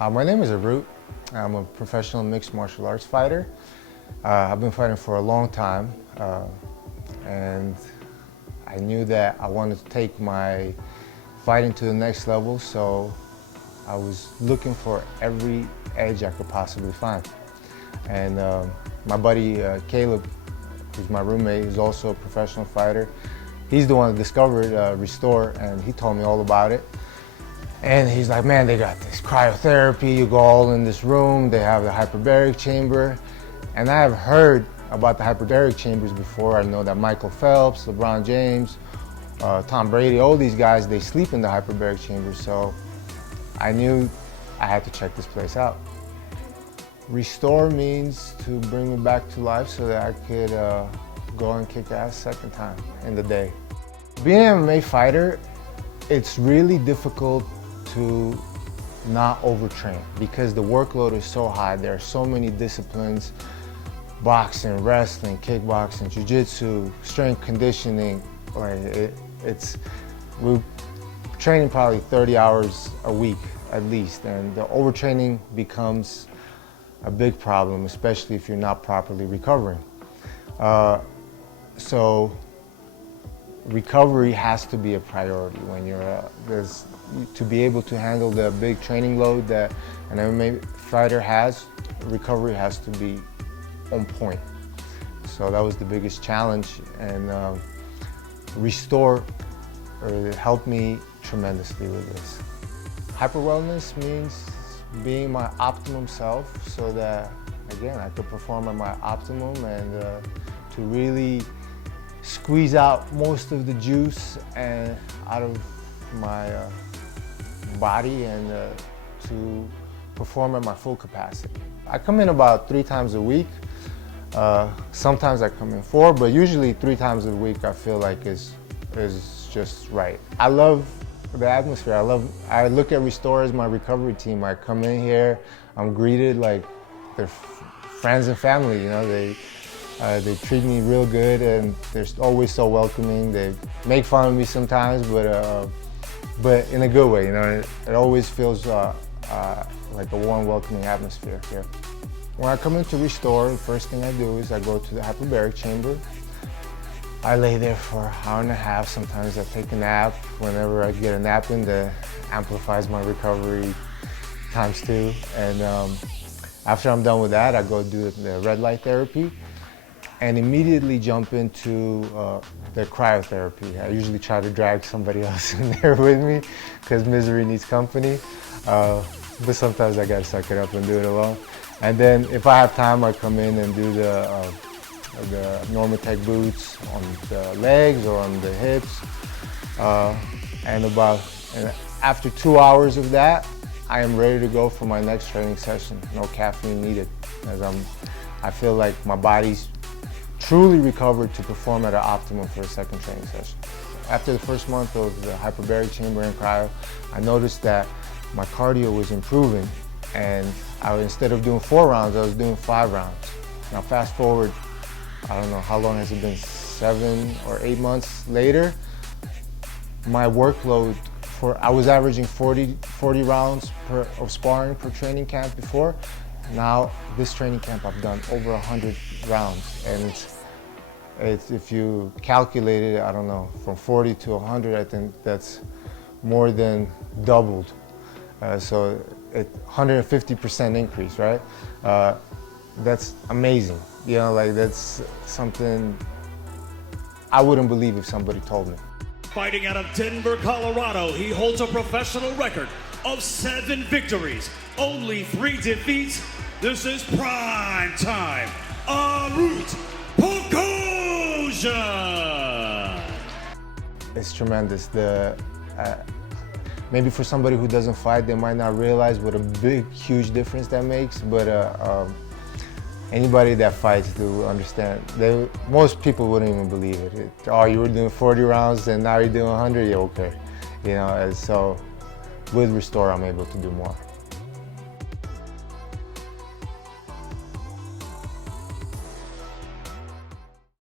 My name is Arut. I'm a professional mixed martial arts fighter. I've been fighting for a long time, and I knew that I wanted to take my fighting to the next level, so I was looking for every edge I could possibly find. And my buddy Caleb, who's my roommate, is also a professional fighter. He's the one that discovered Restore, and he told me all about it. And he's like, man, they got this cryotherapy, you go all in this room, they have the hyperbaric chamber. And I have heard about the hyperbaric chambers before. I know that Michael Phelps, LeBron James, Tom Brady, all these guys, they sleep in the hyperbaric chamber. So I knew I had to check this place out. Restore means to bring me back to life so that I could go and kick ass second time in the day. Being an MMA fighter, it's really difficult to not overtrain because the workload is so high. There are so many disciplines: boxing, wrestling, kickboxing, jiu-jitsu, strength conditioning. We're training probably 30 hours a week at least, and the overtraining becomes a big problem, especially if you're not properly recovering. So recovery has to be a priority when you're to be able to handle the big training load that an MMA fighter has. Recovery has to be on point. So that was the biggest challenge, and Restore helped me tremendously with this. Hyper wellness means being my optimum self so that, again, I could perform at my optimum and to really squeeze out most of the juice and out of my body and to perform at my full capacity. I come in about 3 times a week. Sometimes I come in 4, but usually 3 times a week I feel like is just right. I love the atmosphere. I look at Restore as my recovery team. I come in here, I'm greeted like they're friends and family. You know, they treat me real good, and they're always so welcoming. They make fun of me sometimes, but in a good way. You know, it always feels like a warm, welcoming atmosphere here. When I come into Restore, the first thing I do is I go to the hyperbaric chamber. I lay there for an hour and a half. Sometimes I take a nap. Whenever I get a nap in, that amplifies my recovery ×2. And after I'm done with that, I go do the red light therapy and immediately jump into the cryotherapy. I usually try to drag somebody else in there with me because misery needs company. But sometimes I gotta suck it up and do it alone. And then if I have time, I come in and do the Normatec boots on the legs or on the hips. And after 2 hours of that, I am ready to go for my next training session. No caffeine needed, as I feel like my body's truly recovered to perform at an optimum for a second training session. After the first month of the hyperbaric chamber and cryo, I noticed that my cardio was improving, and instead of doing 4 rounds, I was doing 5 rounds. Now fast forward, I don't know how long has it been, 7 or 8 months later, my workload I was averaging 40 rounds of sparring per training camp before. Now this training camp I've done over 100 rounds, and it's if you calculate it, I don't know, from 40 to 100, I think that's more than doubled. So 150% increase, right? That's amazing. You know, like that's something I wouldn't believe if somebody told me. Fighting out of Denver, Colorado, he holds a professional record of 7 victories, only 3 defeats. This is prime time, Arut Pokoja. It's tremendous. Maybe for somebody who doesn't fight, they might not realize what a big, huge difference that makes, but anybody that fights do understand. Most people wouldn't even believe it. Oh, you were doing 40 rounds and now you're doing 100? Yeah, okay. You know, so with Restore, I'm able to do more.